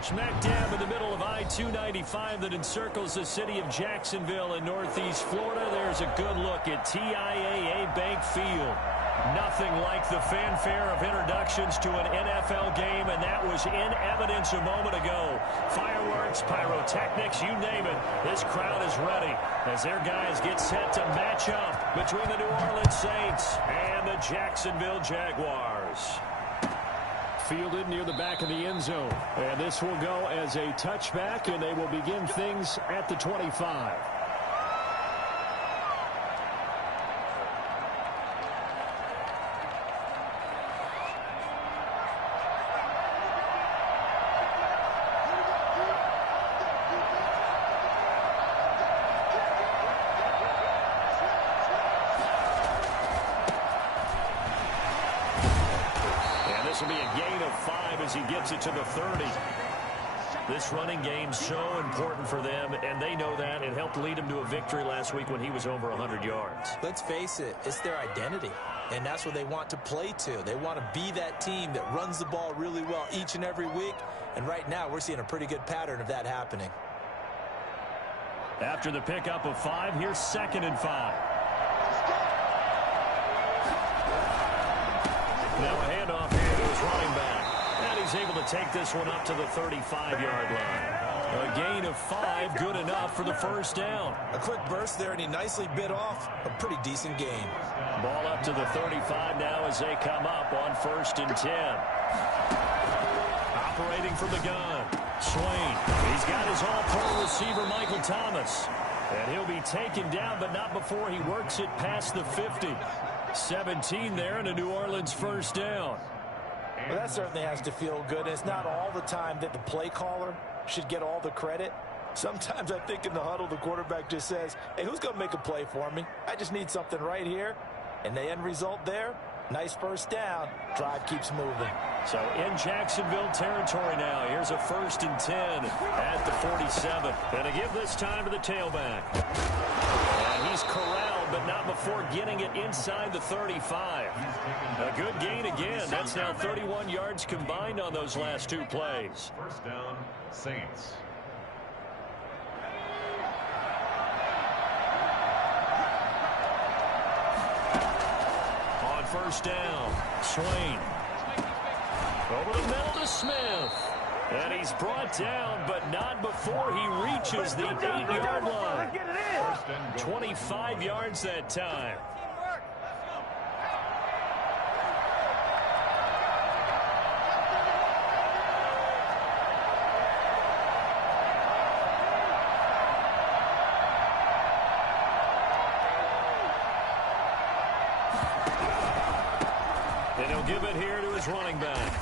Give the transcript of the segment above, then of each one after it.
Smack dab in the middle of I-295 that encircles the city of Jacksonville in northeast Florida. There's a good look at TIAA Bank Field. Nothing like the fanfare of introductions to an NFL game, and that was in evidence a moment ago. Fireworks, pyrotechnics, you name it. This crowd is ready as their guys get set to match up between the New Orleans Saints and the Jacksonville Jaguars. Fielded near the back of the end zone. And this will go as a touchback, and they will begin things at the 25. This will be a gain of 5 as he gets it to the 30. This running game so important for them, and they know that. It helped lead him to a victory last week when he was over 100 yards. Let's face it, it's their identity, and that's what they want to play to. They want to be that team that runs the ball really well each and every week, and right now we're seeing a pretty good pattern of that happening. After the pickup of 5, here's 2nd and 5. Now a handoff here to his running back. And he's able to take this one up to the 35-yard line. A gain of 5, good enough for the first down. A quick burst there, and he nicely bit off a pretty decent gain. Ball up to the 35 now as they come up on 1st and 10. Operating from the gun. Swain. He's got his all-pro receiver, Michael Thomas. And he'll be taken down, but not before he works it past the 50. 17 there and a New Orleans first down. Well, that certainly has to feel good. It's not all the time that the play caller should get all the credit. Sometimes I think in the huddle, the quarterback just says, hey, who's going to make a play for me? I just need something right here. And the end result there, nice first down. Drive keeps moving. So in Jacksonville territory now. Here's a 1st and 10 at the 47. And to give this time to the tailback. And he's corralled, but not before getting it inside the 35. A good gain again. That's now 31 yards combined on those last 2 plays. First down, Saints. On 1st down, Swain. Over the middle to Smith. And he's brought down, but not before he reaches the 8-yard line. 25 yards that time. And he'll give it here to his running back.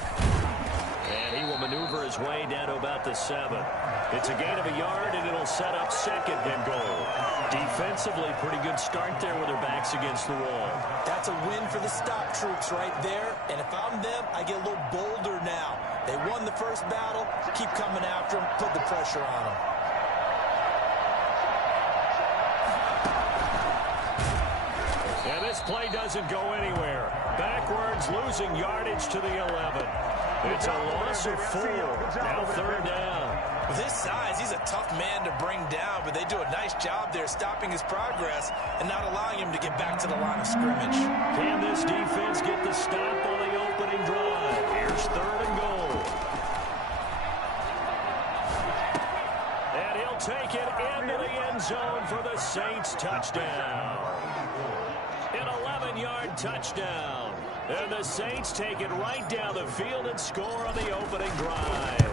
And he will maneuver his way down to about the 7. It's a gain of a yard, and it'll set up 2nd and goal. Defensively, pretty good start there with their backs against the wall. That's a win for the stop troops right there. And if I'm them, I get a little bolder now. They won the first battle. Keep coming after them. Put the pressure on them. And this play doesn't go anywhere. Backwards, losing yardage to the 11. It's a loss of 4. Now 3rd down. With his size, he's a tough man to bring down, but they do a nice job there stopping his progress and not allowing him to get back to the line of scrimmage. Can this defense get the stop on the opening drive? Here's 3rd and goal. And he'll take it into the end zone for the Saints touchdown. An 11-yard touchdown. And the Saints take it right down the field and score on the opening drive.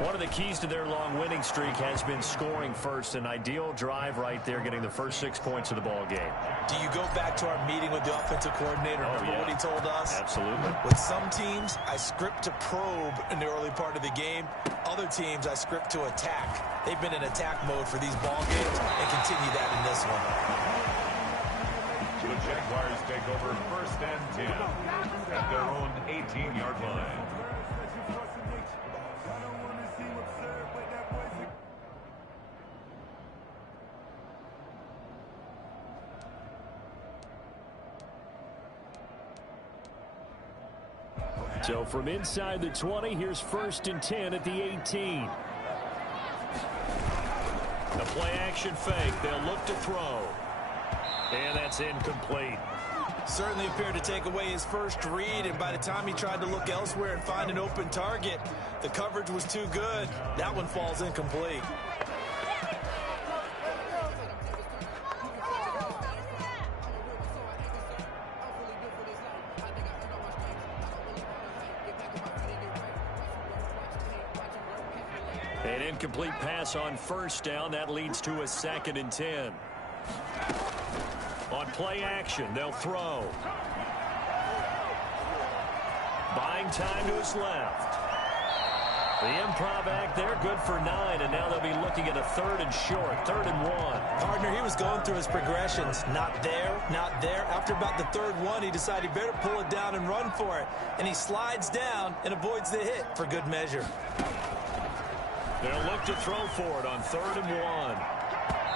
One of the keys to their long winning streak has been scoring first. An ideal drive right there, getting the first 6 points of the ball game. Do you go back to our meeting with the offensive coordinator? Remember what he told us? Absolutely. With some teams, I script to probe in the early part of the game. Other teams, I script to attack. They've been in attack mode for these ball games and continue that in this one. The Jaguars take over 1st and 10 at their own 18-yard line. So from inside the 20, here's 1st and 10 at the 18. The play action fake. They'll look to throw. And that's incomplete. Certainly appeared to take away his first read, and by the time he tried to look elsewhere and find an open target, the coverage was too good. That one falls incomplete. An incomplete pass on 1st down. That leads to a 2nd and 10. On play action, they'll throw. Buying time to his left. The improv act there, good for 9, and now they'll be looking at a 3rd and short, 3rd and 1. Partner, he was going through his progressions. Not there, not there. After about the 3rd one, he decided he better pull it down and run for it. And he slides down and avoids the hit for good measure. They'll look to throw for it on 3rd and 1.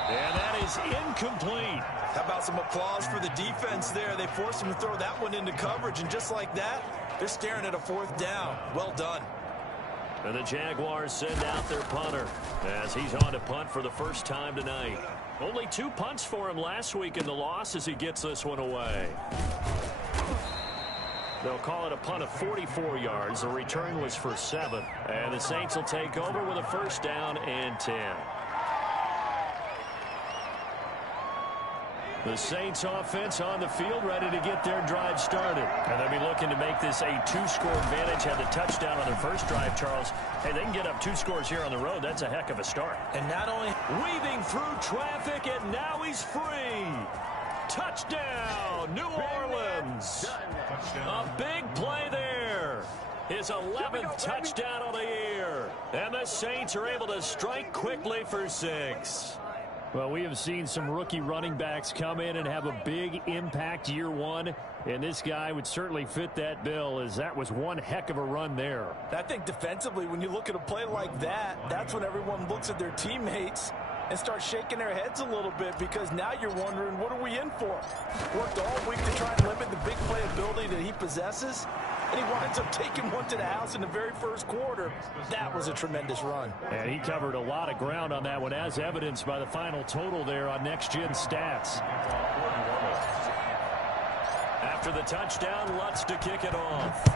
And that is incomplete. How about some applause for the defense there? They forced him to throw that one into coverage, and just like that, they're staring at a 4th down. Well done. And the Jaguars send out their punter as he's on to punt for the first time tonight. Only 2 punts for him last week in the loss as he gets this one away. They'll call it a punt of 44 yards. The return was for 7. And the Saints will take over with a 1st down and 10. The Saints offense on the field ready to get their drive started. And they'll be looking to make this a 2-score advantage. Had the touchdown on their first drive, Charles. Hey, they can get up 2 scores here on the road. That's a heck of a start. And not only weaving through traffic, and now he's free. Touchdown, New Orleans. A big play there. His 11th touchdown of the year. And the Saints are able to strike quickly for 6. Well, we have seen some rookie running backs come in and have a big impact year 1. And this guy would certainly fit that bill, as that was one heck of a run there. I think defensively, when you look at a play like that, that's when everyone looks at their teammates and start shaking their heads a little bit, because now you're wondering, what are we in for? Worked all week to try and limit the big play ability that he possesses, and he winds up taking one to the house in the very first quarter. That was a tremendous run. And he covered a lot of ground on that one, as evidenced by the final total there on Next Gen Stats. After the touchdown, Lutz to kick it off.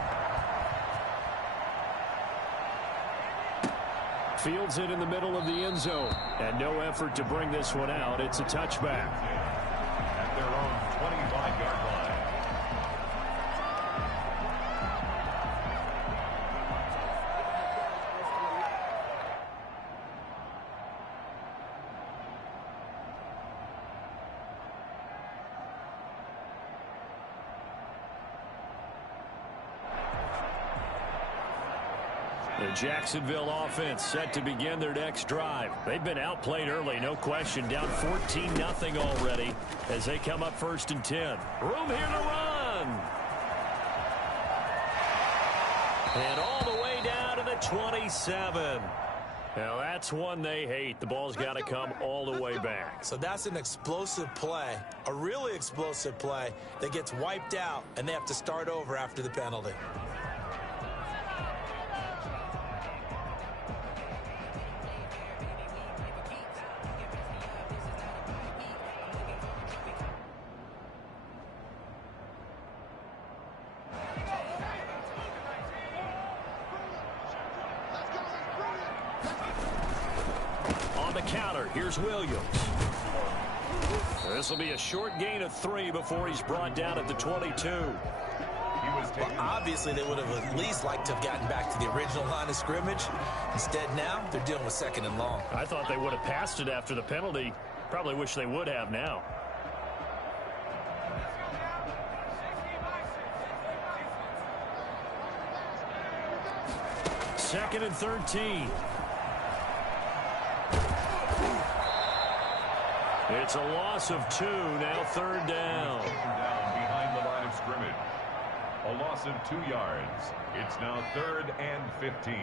Fields it in the middle of the end zone. And no effort to bring this one out. It's a touchback. At their own 25-yard line. The Jacksonville offense set to begin their next drive. They've been outplayed early, no question. Down 14-0 already as they come up 1st and 10. Room here to run. And all the way down to the 27. Now that's one they hate. The ball's got to come all the way back. So that's an explosive play, a really explosive play that gets wiped out, and they have to start over after the penalty. Here's Williams. This will be a short gain of 3 before he's brought down at the 22. Well, obviously, they would have at least liked to have gotten back to the original line of scrimmage. Instead, now they're dealing with 2nd and long. I thought they would have passed it after the penalty. Probably wish they would have now. Second and 13. It's a loss of 2, now 3rd down. Behind the line of scrimmage. A loss of 2 yards. It's now 3rd and 15.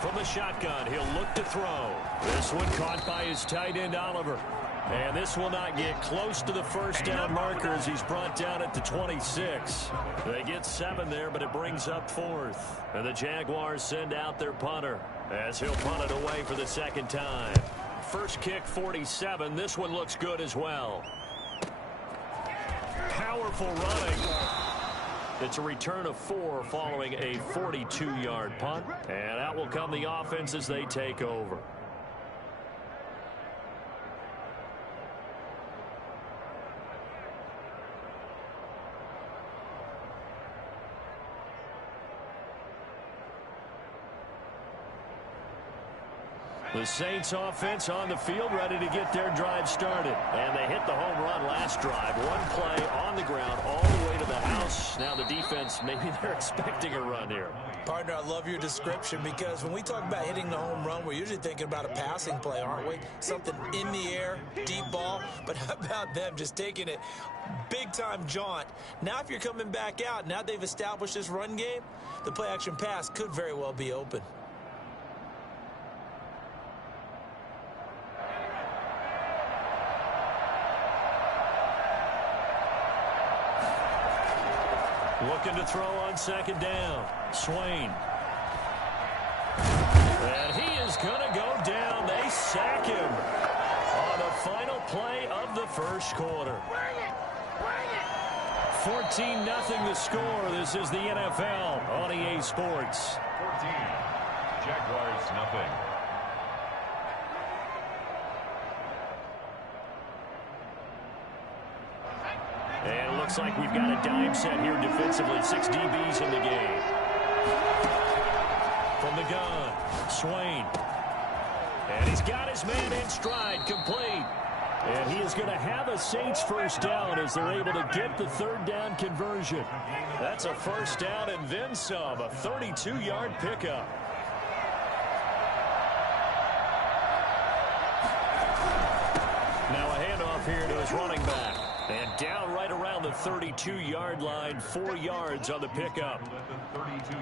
From the shotgun, he'll look to throw. This one caught by his tight end, Oliver. And this will not get close to the first down marker as he's brought down at the 26. They get 7 there, but it brings up 4th. And the Jaguars send out their punter as he'll punt it away for the second time. First kick, 47. This one looks good as well. Powerful running. It's a return of 4 following a 42-yard punt. And out will come the offense as they take over. The Saints offense on the field, ready to get their drive started. And they hit the home run last drive. One play on the ground all the way to the house. Now the defense, maybe they're expecting a run here. Partner, I love your description because when we talk about hitting the home run, we're usually thinking about a passing play, aren't we? Something in the air, deep ball. But how about them just taking it big-time jaunt? Now if you're coming back out, now they've established this run game, the play-action pass could very well be open. Looking to throw on second down. Swain. And he is going to go down. They sack him on the final play of the first quarter. 14-0 the score. This is the NFL on EA Sports. 14. Jaguars nothing. And it looks like we've got a dime set here defensively. 6 DBs in the game. From the gun, Swain. And he's got his man in stride, complete. And he is going to have a Saints first down as they're able to get the third down conversion. That's a first down and then some, a 32-yard pickup. Now a handoff here to his running back. And down right around the 32-yard line, 4 yards on the pickup.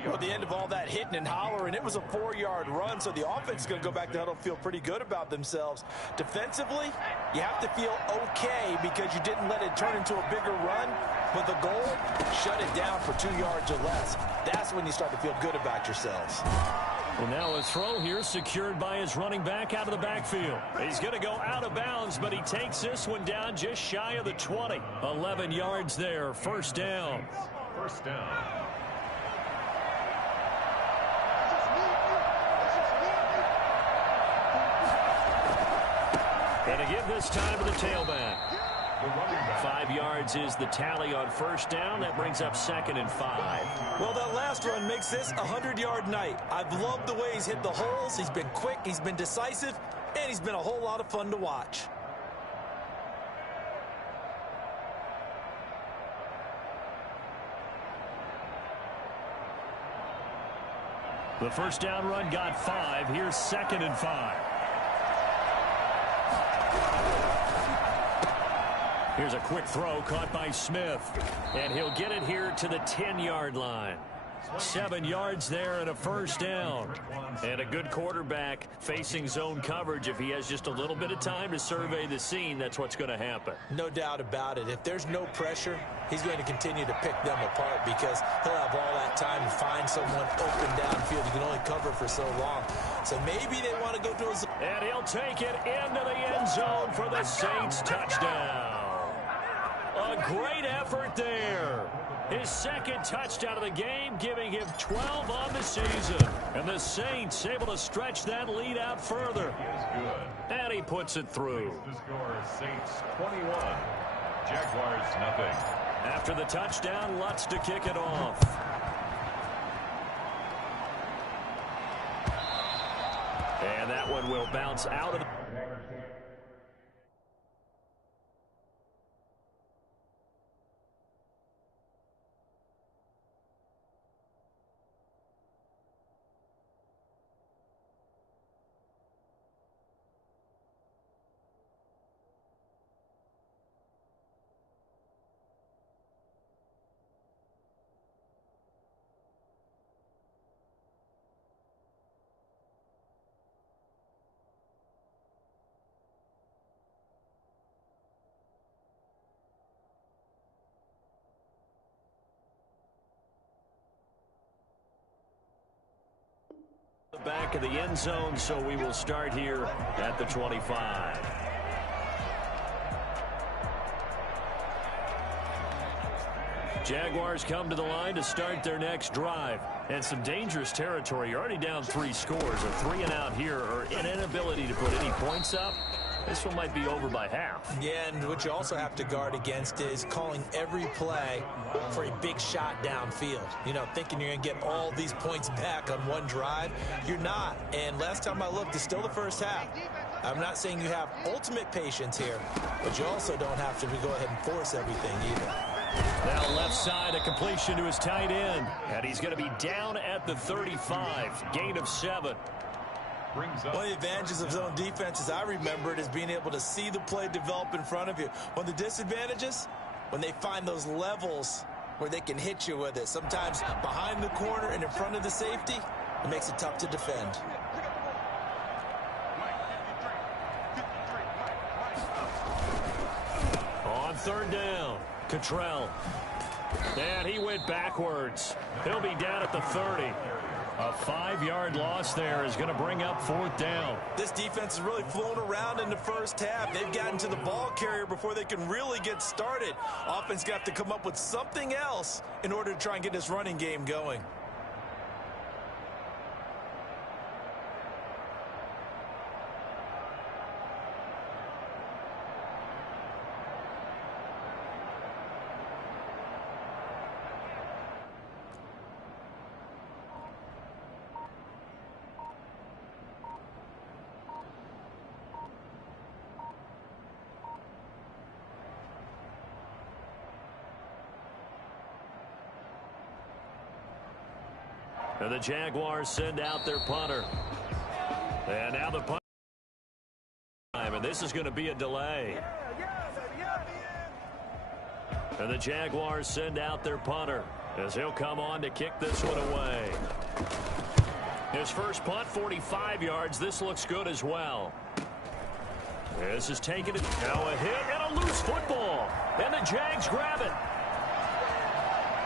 Well, at the end of all that hitting and hollering, it was a 4-yard run, so the offense is going to go back to huddle and feel pretty good about themselves. Defensively, you have to feel okay because you didn't let it turn into a bigger run, but the goal, shut it down for 2 yards or less. That's when you start to feel good about yourselves. Well, now a throw here secured by his running back out of the backfield. He's going to go out of bounds, but he takes this one down just shy of the 20. 11 yards there, first down. First down. And again this time to the tailback. The running back. 5 yards is the tally on first down. That brings up 2nd and 5. Well, that last run makes this a 100-yard night. I've loved the way he's hit the holes. He's been quick, he's been decisive, and he's been a whole lot of fun to watch. The first down run got 5. Here's 2nd and 5. Here's a quick throw caught by Smith. And he'll get it here to the 10-yard line. 7 yards there and a first down. And a good quarterback facing zone coverage. If he has just a little bit of time to survey the scene, that's what's going to happen. No doubt about it. If there's no pressure, he's going to continue to pick them apart because he'll have all that time to find someone open downfield. You can only cover for so long. So maybe they want to go to a... And he'll take it into the end zone for the Saints touchdown. A great effort there. His second touchdown of the game, giving him 12 on the season. And the Saints able to stretch that lead out further. He is good. And he puts it through. The score, Saints 21. Jaguars nothing. After the touchdown, Lutz to kick it off. And that one will bounce out of the... back of the end zone, so we will start here at the 25. Jaguars come to the line to start their next drive. And some dangerous territory. You're already down 3 scores. A 3-and-out here, or an inability to put any points up. This one might be over by half. Yeah, and what you also have to guard against is calling every play for a big shot downfield. You know, thinking you're going to get all these points back on one drive. You're not. And last time I looked, it's still the first half. I'm not saying you have ultimate patience here, but you also don't have to go ahead and force everything either. Now left side, a completion to his tight end. And he's going to be down at the 35. Gain of 7. One of the advantages of zone defense, as I remember it, is being able to see the play develop in front of you. One of the disadvantages, when they find those levels where they can hit you with it. Sometimes behind the corner and in front of the safety, it makes it tough to defend. On 3rd down, Cottrell. And he went backwards. He'll be down at the 30. A 5-yard loss there is going to bring up 4th down. This defense is really flown around in the first half. They've gotten to the ball carrier before they can really get started. Offense got to come up with something else in order to try and get this running game going. And the Jaguars send out their punter. And now the punt time, and this is going to be a delay. And the Jaguars send out their punter as he'll come on to kick this one away. His first punt, 45 yards. This looks good as well. This is taking it. Now a hit and a loose football. And the Jags grab it.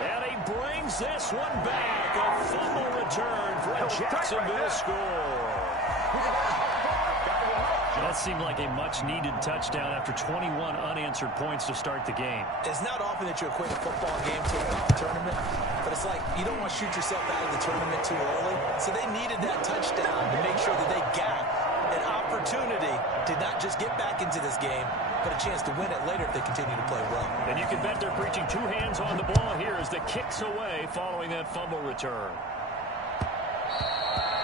And he brings this one back. A fumble return for a Jacksonville score. That seemed like a much-needed touchdown after 21 unanswered points to start the game. It's not often that you equate a football game to a tournament, but it's like you don't want to shoot yourself out of the tournament too early. So they needed that touchdown to make sure that they got an opportunity to not just get back into this game, but a chance to win it later if they continue to play well. And you can bet they're preaching 2 hands on the ball here as the kick's away following that fumble return.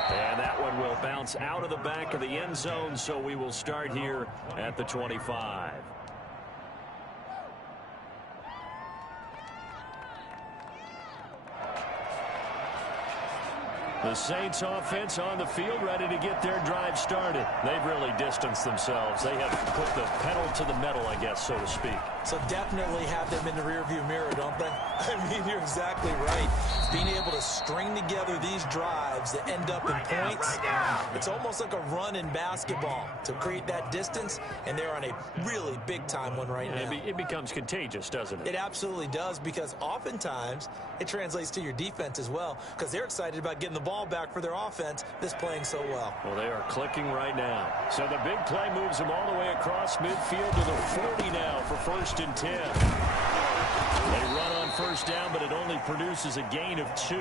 And that one will bounce out of the back of the end zone, so we will start here at the 25. The Saints offense on the field, ready to get their drive started. They've really distanced themselves. They have put the pedal to the metal, I guess, so to speak. So definitely have them in the rearview mirror, don't they? I mean, you're exactly right. Being able to string together these drives that end up in points, it's almost like a run in basketball to create that distance, and they're on a really big-time one right now. It becomes contagious, doesn't it? It absolutely does, because oftentimes it translates to your defense as well, because they're excited about getting the ball back for their offense that's playing so well. Well, they are clicking right now. So the big play moves them all the way across midfield to the 40 now for 1st and 10. They run on 1st down, but it only produces a gain of 2.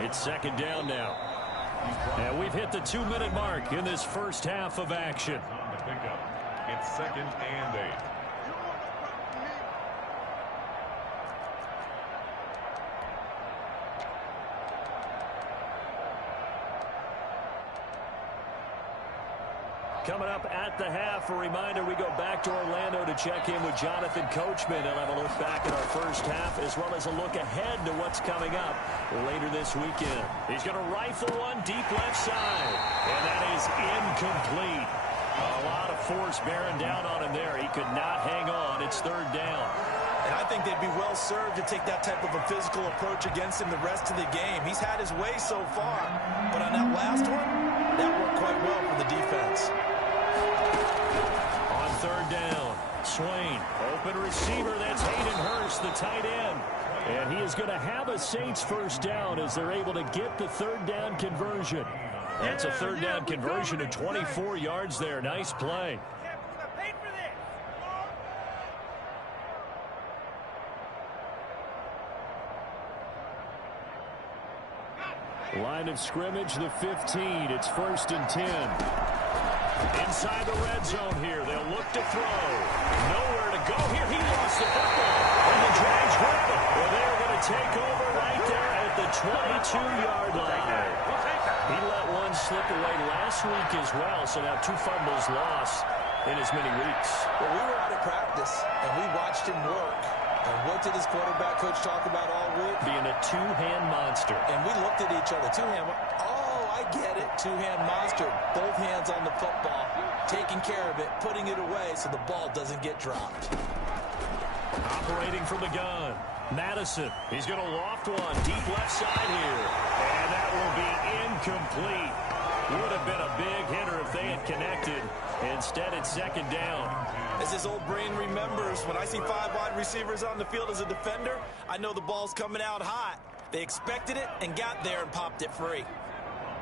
It's 2nd down now. And we've hit the 2-minute mark in this first half of action. It's 2nd and 8. Coming up at the half, a reminder, we go back to Orlando to check in with Jonathan Coachman and have a look back at our first half as well as a look ahead to what's coming up later this weekend. He's going to rifle one deep left side, and that is incomplete. A lot of force bearing down on him there. He could not hang on. It's 3rd down. And I think they'd be well served to take that type of a physical approach against him the rest of the game. He's had his way so far, but on that last one, that worked quite well for the defense. On 3rd down, Swain, open receiver, that's Hayden Hurst, the tight end. And he is going to have a Saints 1st down as they're able to get the 3rd down conversion. That's a third down conversion of 24 yards there. Nice play. Line of scrimmage, the 15. It's 1st and 10. Inside the red zone here. They'll look to throw. Nowhere to go here. He lost the football. And the Jags grab it. Well, they're going to take over right there at the 22-yard line. He let one slip away last week as well, so now 2 fumbles lost in as many weeks. Well, we were out of practice, and we watched him work. And what did his quarterback coach talk about all week? Being a two-hand monster. And we looked at each other. Two-hand. Oh, I get it. Two-hand monster. Both hands on the football. Taking care of it. Putting it away so the ball doesn't get dropped. Operating from the gun. Madison. He's going to loft one. Deep left side here. And that will be incomplete. Would have been a big hitter if they had connected. Instead, it's 2nd down. As his old brain remembers, when I see 5 wide receivers on the field as a defender, I know the ball's coming out hot. They expected it and got there and popped it free.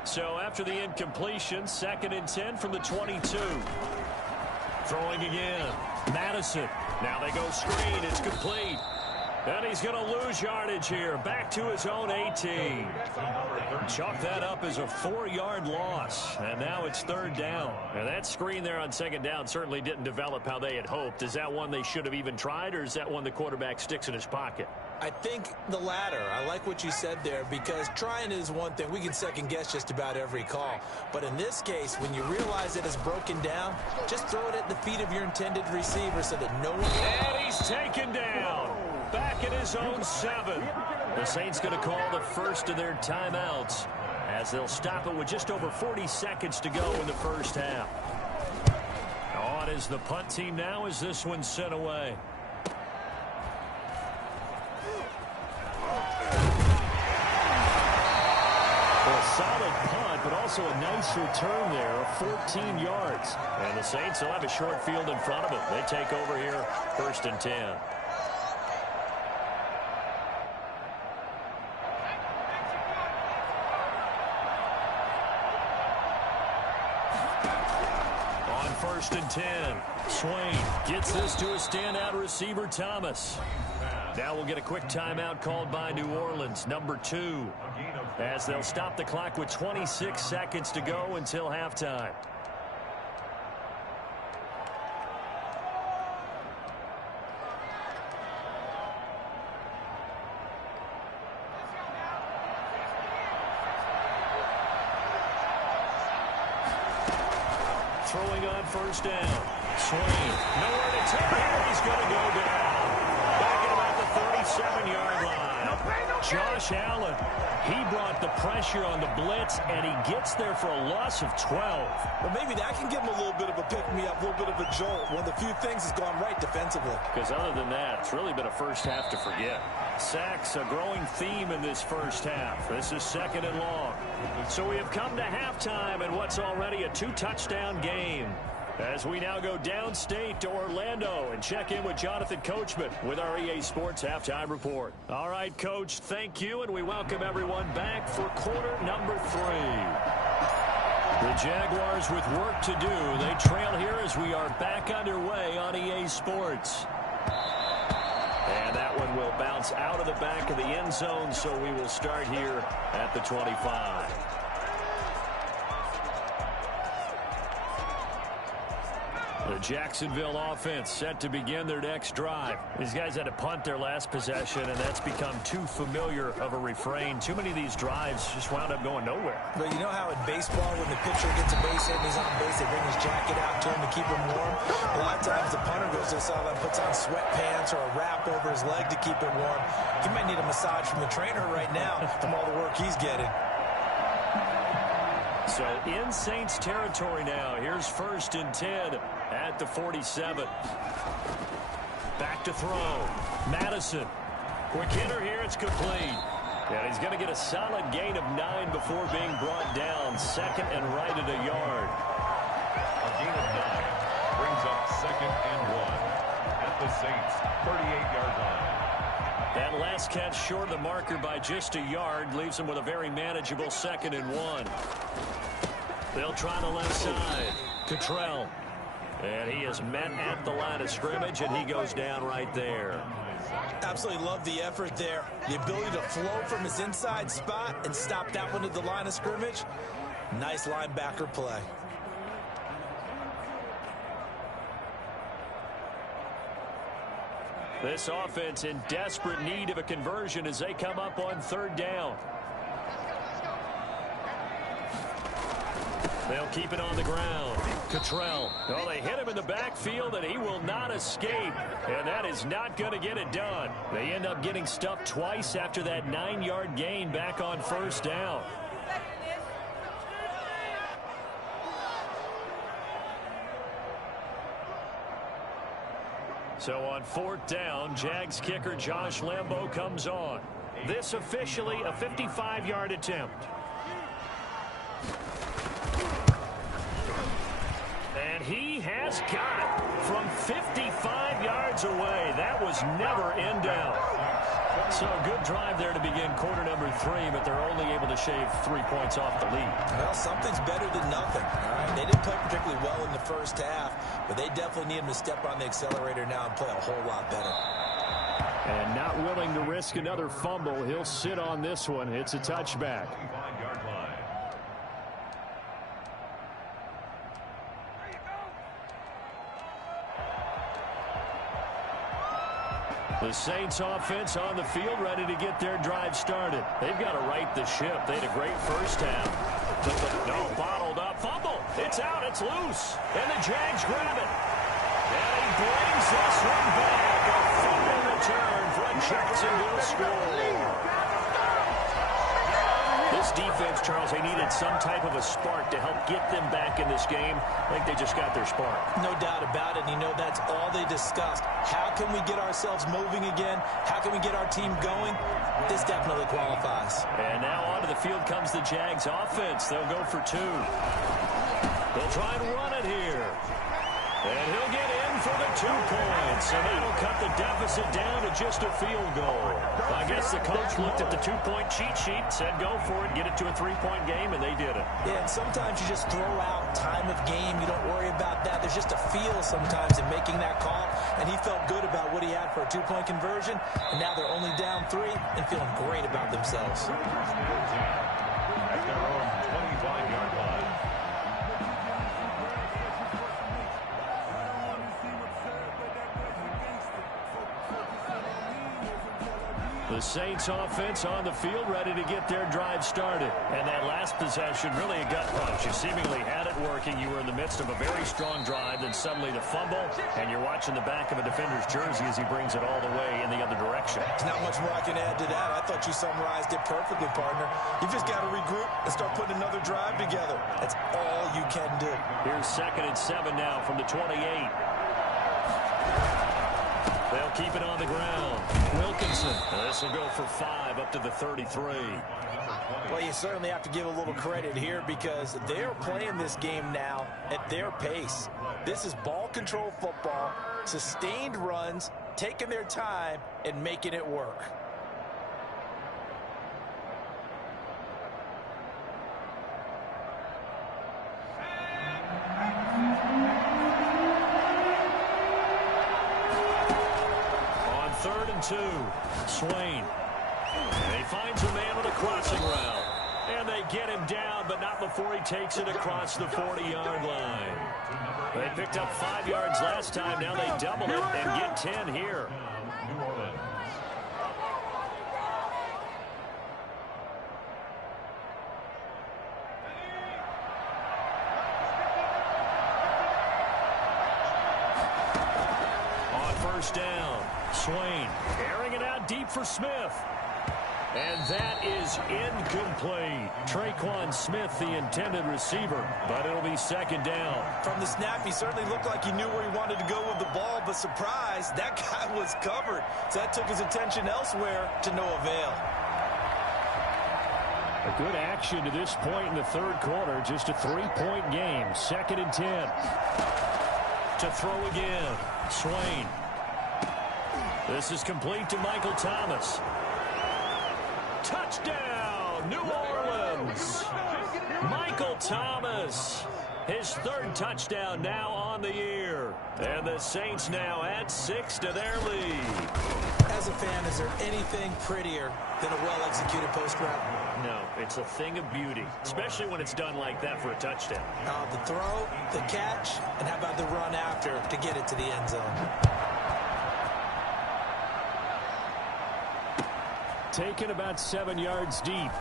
So after the incompletion, 2nd and 10 from the 22. Throwing again. Madison. Now they go screen. It's complete. And he's going to lose yardage here. Back to his own 18. Chalk that up as a 4-yard loss. And now it's 3rd down. And that screen there on 2nd down certainly didn't develop how they had hoped. Is that one they should have even tried, or is that one the quarterback sticks in his pocket? I think the latter. I like what you said there, because trying is one thing. We can second-guess just about every call. But in this case, when you realize it is broken down, just throw it at the feet of your intended receiver so that no one... And he's taken down. Back at his own 7. The Saints going to call the first of their timeouts as they'll stop it with just over 40 seconds to go in the first half. On is the punt team now as this one's sent away. A solid punt, but also a nice return there of 14 yards. And the Saints will have a short field in front of them. They take over here, 1st and 10. On 1st and 10, Swain gets this to a standout receiver, Thomas. Now we'll get a quick timeout called by New Orleans, number 2, as they'll stop the clock with 26 seconds to go until halftime. Throwing on 1st down. Swain, nowhere to turn here. He's going to go down. Back at about the 37-yard line. Josh Allen, he brought the pressure on the blitz, and he gets there for a loss of 12. Well, maybe that can give him a little bit of a pick-me-up, a little bit of a jolt. One of the few things has gone right defensively. Because other than that, it's really been a first half to forget. Sacks, a growing theme in this first half. This is 2nd and long. So we have come to halftime in what's already a 2-touchdown game, as we now go downstate to Orlando and check in with Jonathan Coachman with our EA Sports Halftime Report. All right, Coach, thank you, and we welcome everyone back for quarter number 3. The Jaguars with work to do. They trail here as we are back underway on EA Sports. And that one will bounce out of the back of the end zone, so we will start here at the 25. The Jacksonville offense set to begin their next drive. These guys had to punt their last possession, and that's become too familiar of a refrain. Too many of these drives just wound up going nowhere. But you know how in baseball, when the pitcher gets a base hit and he's on base, they bring his jacket out to him to keep him warm? A lot of times the punter goes to the sideline, puts on sweatpants or a wrap over his leg to keep it warm. He might need a massage from the trainer right now from all the work he's getting. So in Saints territory now. Here's 1st and 10 at the 47. Back to throw. Madison. Quick hitter here. It's complete. And he's going to get a solid gain of 9 before being brought down. 2nd and right at a yard. A gain of 9 brings up 2nd and 1 at the Saints' 38-yard line. That last catch short of the marker by just a yard leaves him with a very manageable 2nd and 1. They'll try the left side. Cottrell. And he is met at the line of scrimmage, and he goes down right there. Absolutely love the effort there. The ability to flow from his inside spot and stop that one at the line of scrimmage. Nice linebacker play. This offense in desperate need of a conversion as they come up on 3rd down. They'll keep it on the ground. Cottrell. Oh, they hit him in the backfield, and he will not escape. And that is not going to get it done. They end up getting stuffed twice after that 9-yard gain back on 1st down. So on 4th down, Jags kicker Josh Lambo comes on. This officially a 55-yard attempt. And he has got it from 55 yards away. That was never in doubt. So a good drive there to begin quarter number 3, but they're only able to shave 3 points off the lead. Well, something's better than nothing. All right? They didn't play particularly well in the first half, but they definitely need him to step on the accelerator now and play a whole lot better. And not willing to risk another fumble, he'll sit on this one. It's a touchback. The Saints offense on the field ready to get their drive started. They've got to right the ship. They had a great first half. No, bottled up. Fumble. It's out. It's loose. And the Jags grab it. And he brings this one back. A fumble return for a Jacksonville score. This defense, Charles, they needed some type of a spark to help get them back in this game. I think they just got their spark. No doubt about it. And you know, that's all they discussed. How can we get ourselves moving again? How can we get our team going? This definitely qualifies. And now onto the field comes the Jags offense. They'll go for 2. They'll try and run it here. And he'll get in for the 2 points. And that'll cut the deficit down to just a field goal. I guess the coach looked at the 2-point cheat sheet, said go for it, get it to a 3-point game, and they did it. Yeah, and sometimes you just throw out time of game. You don't worry about that. There's just a feel sometimes in making that call. And he felt good about what he had for a 2-point conversion. And now they're only down 3 and feeling great about themselves. At their own 25-yard line. The Saints offense on the field ready to get their drive started. And that last possession, really a gut punch. You seemingly had it working. You were in the midst of a very strong drive. Then suddenly the fumble. And you're watching the back of a defender's jersey as he brings it all the way in the other direction. There's not much more I can add to that. I thought you summarized it perfectly, partner. You've just got to regroup and start putting another drive together. That's all you can do. Here's 2nd and 7 now from the 28. They'll keep it on the ground. Wilkinson. This will go for 5 up to the 33. Well, you certainly have to give a little credit here because they're playing this game now at their pace. This is ball control football, sustained runs, taking their time and making it work. On 3rd and 2, Swain. And he finds a man with a crossing route. And they get him down, but not before he takes it across the 40-yard line. They picked up 5 yards last time. Now they double it and get 10 here. New Orleans. On 1st down, Swain airing it out deep for Smith. And that is incomplete. Traquan Smith, the intended receiver, but it'll be 2nd down. From the snap, he certainly looked like he knew where he wanted to go with the ball, but surprise, that guy was covered. So that took his attention elsewhere to no avail. A good action to this point in the 3rd quarter. Just a 3-point game. 2nd and 10. To throw again. Swain. This is complete to Michael Thomas. Touchdown, New Orleans. Michael Thomas, his third touchdown now on the year. And the Saints now add 6 to their lead. As a fan, is there anything prettier than a well-executed post route? No, it's a thing of beauty, especially when it's done like that for a touchdown. The throw, the catch, and how about the run after to get it to the end zone? Taken about 7 yards deep.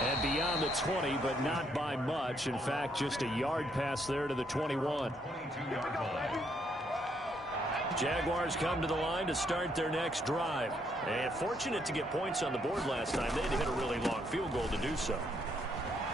And beyond the 20, but not by much. In fact, just a yard pass there to the 21. Jaguars come to the line to start their next drive. And fortunate to get points on the board last time. They had to hit a really long field goal to do so.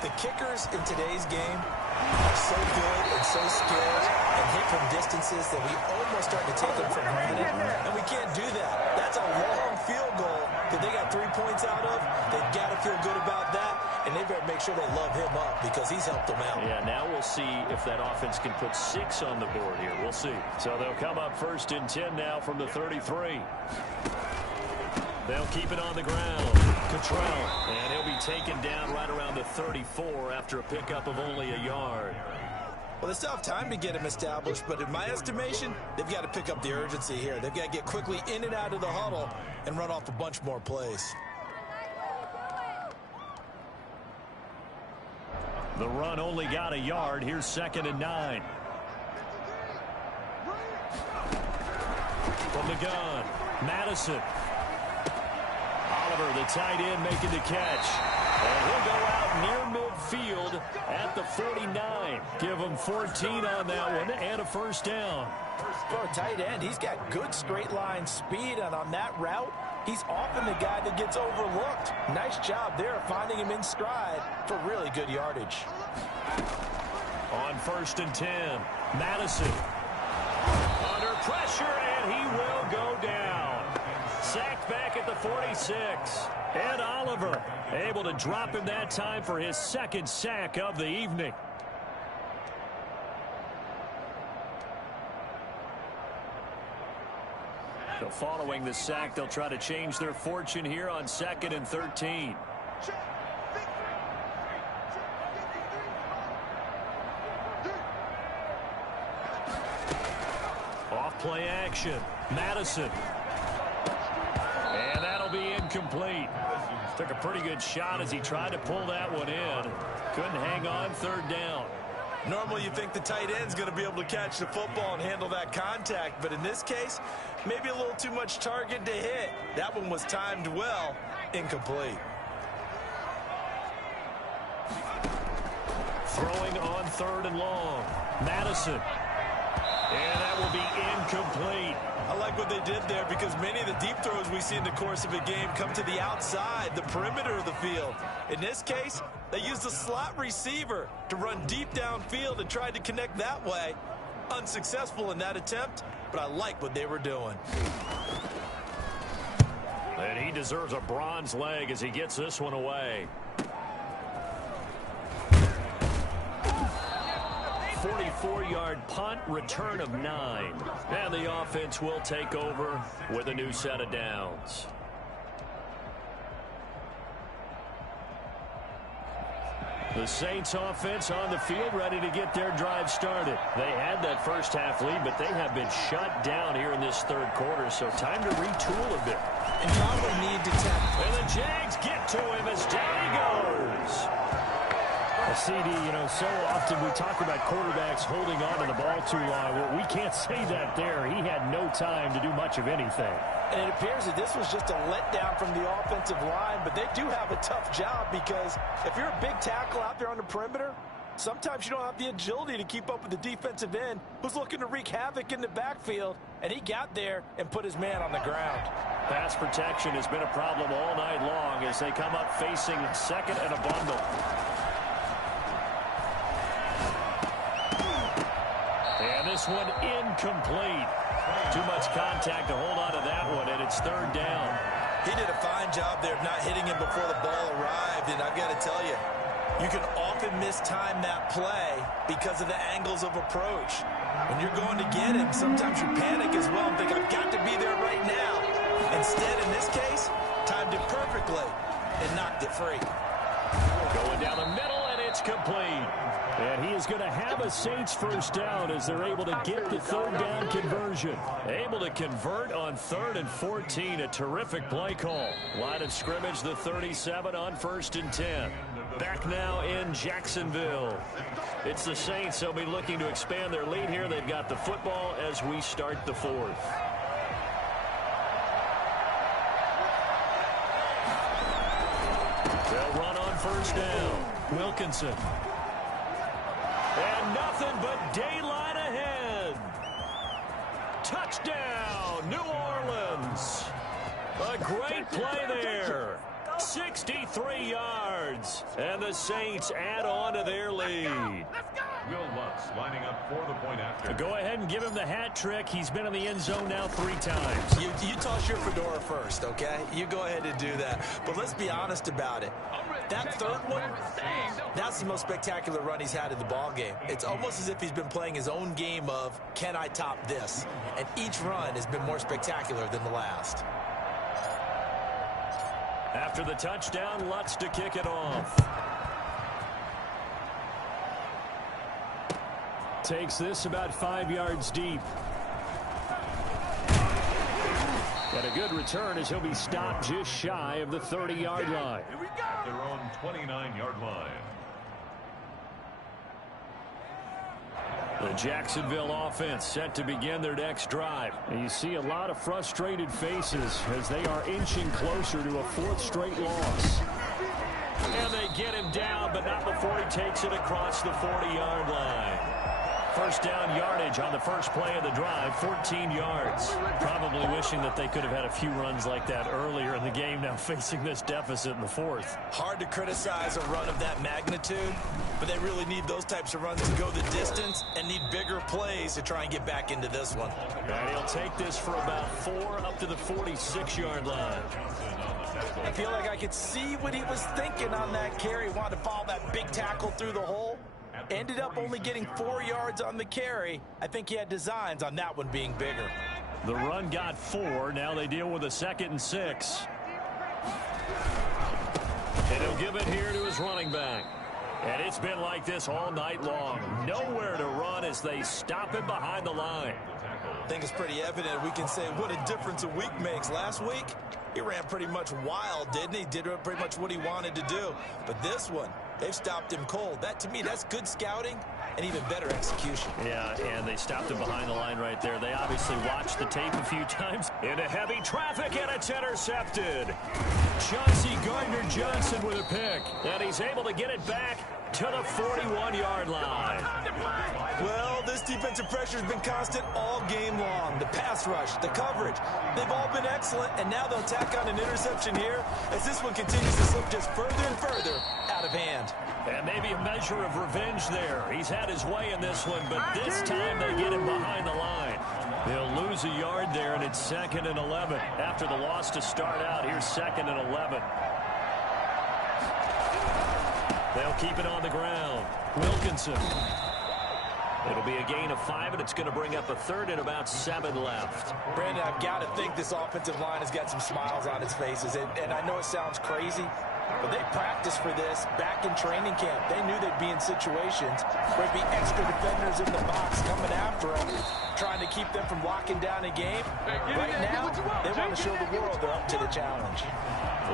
The kickers in today's game are so good and so skilled and hit from distances that we almost start to take them for granted. And we can't do that. That's a long field goal that they got 3 points out of. They've got to feel good about that. And they better make sure they love him up because he's helped them out. Yeah, now we'll see if that offense can put 6 on the board here. We'll see. So they'll come up 1st and 10 now from the 33. They'll keep it on the ground. Cottrell. And he'll be taken down right around the 34 after a pickup of only a yard. Well, they still have time to get him established, but in my estimation, they've got to pick up the urgency here. They've got to get quickly in and out of the huddle and run off a bunch more plays. The run only got a yard. Here's 2nd and 9. From the gun, Madison. Oliver, the tight end, making the catch. And he'll go out near midfield at the 49. Give him 14 on that one and a 1st down. For a tight end, he's got good straight line speed, and on that route, he's often the guy that gets overlooked. Nice job there finding him in stride for really good yardage. On 1st and 10, Madison. Under pressure, and he will go down. Sacked back at the 46. And Oliver able to drop him that time for his 2nd sack of the evening. So following the sack, they'll try to change their fortune here on 2nd and 13. Off play action. Madison. And that'll be incomplete. Took a pretty good shot as he tried to pull that one in. Couldn't hang on. 3rd down. Normally you think the tight end's going to be able to catch the football and handle that contact, but in this case, maybe a little too much target to hit. That one was timed well. Incomplete. Throwing on 3rd and long. Madison. And that will be incomplete. I like what they did there because many of the deep throws we see in the course of a game come to the outside, the perimeter of the field. In this case, they used a slot receiver to run deep downfield and tried to connect that way. Unsuccessful in that attempt, but I like what they were doing. And he deserves a bronze leg as he gets this one away. 44-yard punt, return of 9. And the offense will take over with a new set of downs. The Saints offense on the field ready to get their drive started. They had that first half lead, but they have been shut down here in this 3rd quarter, so time to retool a bit. And probably need to tackle. And the Jags get to him as down he goes. CD, so often we talk about quarterbacks holding on to the ball too long. Well, we can't say that there. He had no time to do much of anything. And it appears that this was just a letdown from the offensive line, but they do have a tough job because if you're a big tackle out there on the perimeter, sometimes you don't have the agility to keep up with the defensive end who's looking to wreak havoc in the backfield, and he got there and put his man on the ground. Pass protection has been a problem all night long as they come up facing 2nd and a bundle. And this one incomplete. Too much contact to hold on to that one, and it's 3rd down. He did a fine job there of not hitting him before the ball arrived, and I've got to tell you, You can often mistime that play because of the angles of approach. When you're going to get him, sometimes you panic as well and think, I've got to be there right now. Instead, in this case, timed it perfectly and knocked it free. Going down the middle, and it's complete. And he is going to have a Saints first down as they're able to get the third down conversion. Able to convert on 3rd and 14. A terrific play call. Line of scrimmage, the 37 on 1st and 10. Back now in Jacksonville. It's the Saints. They'll be looking to expand their lead here. They've got the football as we start the 4th. They'll run on first down. Wilkinson. And nothing but daylight ahead. Touchdown, New Orleans. A great play there. 63 yards. And the Saints add on to their lead. Will Lutz lining up for the point after. Go ahead and give him the hat trick. He's been in the end zone now 3 times. You toss your fedora first, okay? You go ahead and do that. But let's be honest about it. That third one, that's the most spectacular run he's had in the ball game. It's almost as if he's been playing his own game of, can I top this? And each run has been more spectacular than the last. After the touchdown, Lutz to kick it off. Takes this about 5 yards deep. And a good return as he'll be stopped just shy of the 30-yard line. At their own 29-yard line. The Jacksonville offense set to begin their next drive. And you see a lot of frustrated faces as they are inching closer to a 4th straight loss. And they get him down, but not before he takes it across the 40-yard line. First down yardage on the first play of the drive, 14 yards. Probably wishing that they could have had a few runs like that earlier in the game, now facing this deficit in the 4th. Hard to criticize a run of that magnitude, but they really need those types of runs to go the distance and need bigger plays to try and get back into this one. And he'll take this for about 4 up to the 46-yard line. I feel like I could see what he was thinking on that carry. Wanted to follow that big tackle through the hole. Ended up only getting 4 yards on the carry. I think he had designs on that one being bigger. The run got 4. Now they deal with a 2nd and 6. And he'll give it here to his running back. And it's been like this all night long. Nowhere to run as they stop him behind the line. I think it's pretty evident. We can say what a difference a week makes. Last week, he ran pretty much wild, didn't he? Did pretty much what he wanted to do. But this one, they've stopped him cold. That, to me, that's good scouting and even better execution. Yeah, and they stopped him behind the line right there. They obviously watched the tape a few times. Into heavy traffic, and it's intercepted. Chauncey Gardner-Johnson with a pick. And he's able to get it back to the 41-yard line. Well, this defensive pressure has been constant all game long. The pass rush, the coverage, they've all been excellent, and now they'll tack on an interception here as this one continues to slip just further and further out of hand. And maybe a measure of revenge there. He's had his way in this one, but this time they get him behind the line. They'll lose a yard there, and it's 2nd and 11. After the loss to start out, here's 2nd and 11. They'll keep it on the ground. Wilkinson. It'll be a gain of 5, and it's going to bring up a 3rd and about 7 left. Brandon, I've got to think this offensive line has got some smiles on its faces. And I know it sounds crazy, but they practiced for this back in training camp. They knew they'd be in situations where there'd be extra defenders in the box coming after them, trying to keep them from locking down a game. Right now, they want to show the world they're up to the challenge.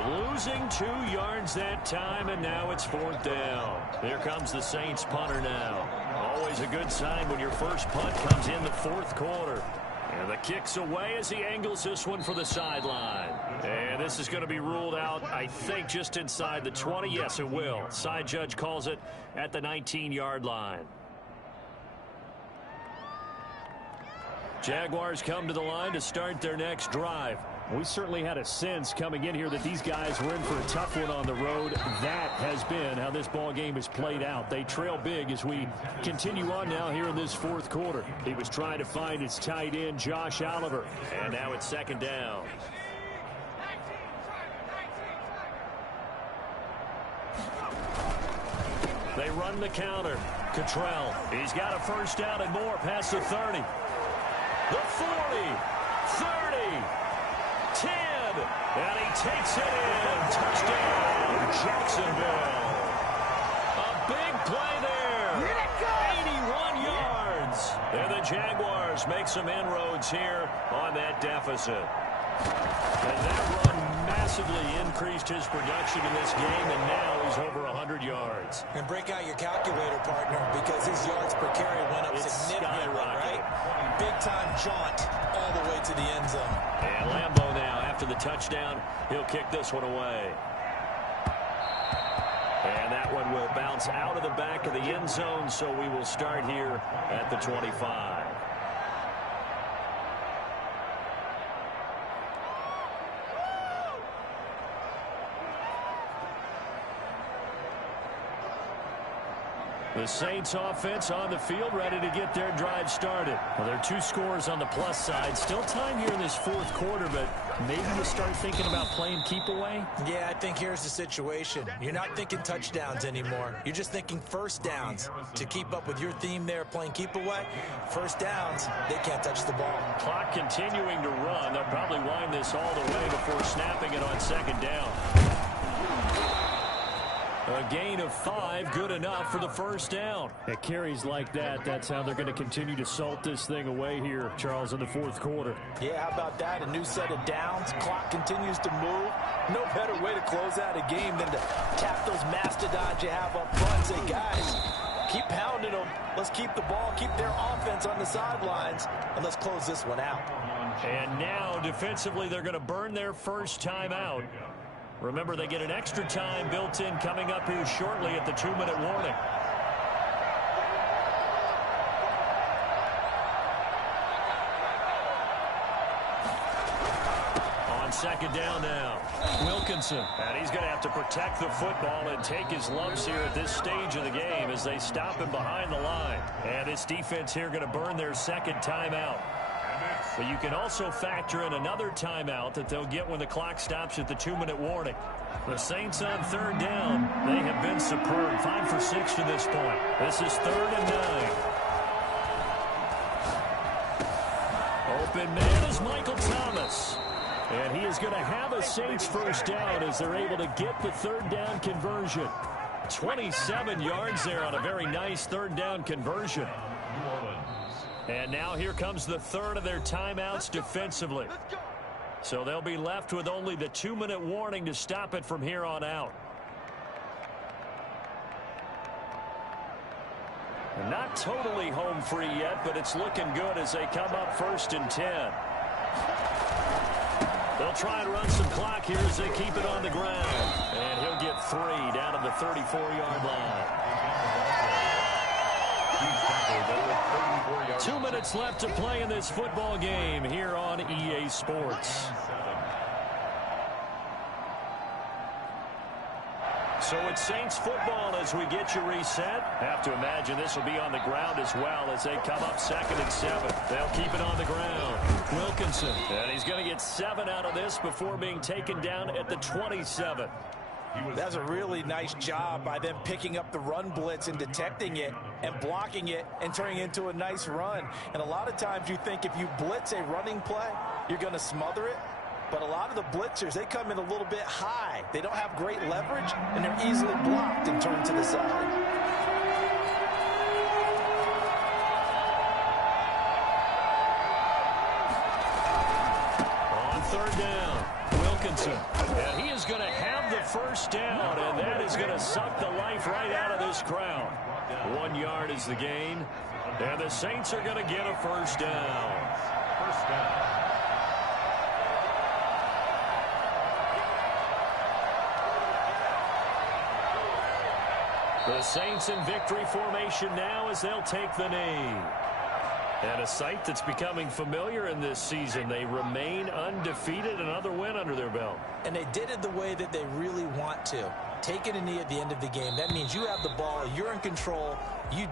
Losing 2 yards that time, and now it's 4th down. Here comes the Saints punter now. Always a good sign when your first punt comes in the 4th quarter. And the kick's away as he angles this one for the sideline. And this is going to be ruled out, I think, just inside the 20. Yes, it will. Side judge calls it at the 19-yard line. Jaguars come to the line to start their next drive. We certainly had a sense coming in here that these guys were in for a tough one on the road. That has been how this ball game has played out. They trail big as we continue on now here in this 4th quarter. He was trying to find his tight end, Josh Oliver. And now it's 2nd down. They run the counter. Cottrell, he's got a first down and more past the 30. The 40, 30, 10, and he takes it in. Touchdown, Jacksonville. A big play there. 81 yards. And the Jaguars make some inroads here on that deficit. And that run massively increased his production in this game, and now he's over 100 yards. And break out your calculator, partner, because his yards per carry went up significantly, right? Big-time jaunt all the way to the end zone. And Lambeau now, after the touchdown, he'll kick this one away. And that one will bounce out of the back of the end zone, so we will start here at the 25. The Saints offense on the field, ready to get their drive started. Well, there are 2 scores on the plus side. Still time here in this fourth quarter, but maybe you start thinking about playing keep away? Yeah, I think here's the situation. You're not thinking touchdowns anymore. You're just thinking first downs. To keep up with your theme there, playing keep away, first downs, they can't touch the ball. Clock continuing to run. They'll probably wind this all the way before snapping it on second down. A gain of 5, good enough for the first down. At carries like that, that's how they're going to continue to salt this thing away here, Charles, in the fourth quarter. Yeah, how about that? A new set of downs. Clock continues to move. No better way to close out a game than to tap those mastodons you have up front and say, guys, keep pounding them. Let's keep the ball, keep their offense on the sidelines, and let's close this one out. And now, defensively, they're going to burn their first time out. Remember, they get an extra time built in coming up here shortly at the 2-minute warning. On second down now, Wilkinson. And he's going to have to protect the football and take his lumps here at this stage of the game as they stop him behind the line. And this defense here going to burn their second timeout. But you can also factor in another timeout that they'll get when the clock stops at the 2-minute warning. The Saints on third down. They have been superb. 5 for 6 to this point. This is 3rd and 9. Open man is Michael Thomas. And he is going to have a Saints first down as they're able to get the third down conversion. 27 yards there on a very nice third down conversion. And now here comes the third of their timeouts defensively. So they'll be left with only the 2-minute warning to stop it from here on out. Not totally home free yet, but it's looking good as they come up 1st and 10. They'll try and run some clock here as they keep it on the ground. And he'll get 3 down to the 34-yard line. 2 minutes left to play in this football game here on EA Sports. So it's Saints football as we get you reset. Have to imagine this will be on the ground as well as they come up 2nd and 7. They'll keep it on the ground. Wilkinson, and he's going to get 7 out of this before being taken down at the 27. That's a really nice job by them picking up the run blitz and detecting it and blocking it and turning it into a nice run. And a lot of times you think if you blitz a running play, you're going to smother it. But a lot of the blitzers, they come in a little bit high. They don't have great leverage, and they're easily blocked and turned to the side. On third down, Wilkinson. And he is going to have the first down, and that is going to suck the life right out of this crowd. 1 yard is the gain, and the Saints are going to get a first down. First down. The Saints in victory formation now as they'll take the knee. And a sight that's becoming familiar in this season. They remain undefeated, another win under their belt. And they did it the way that they really want to. Taking a knee at the end of the game. That means you have the ball, you're in control, you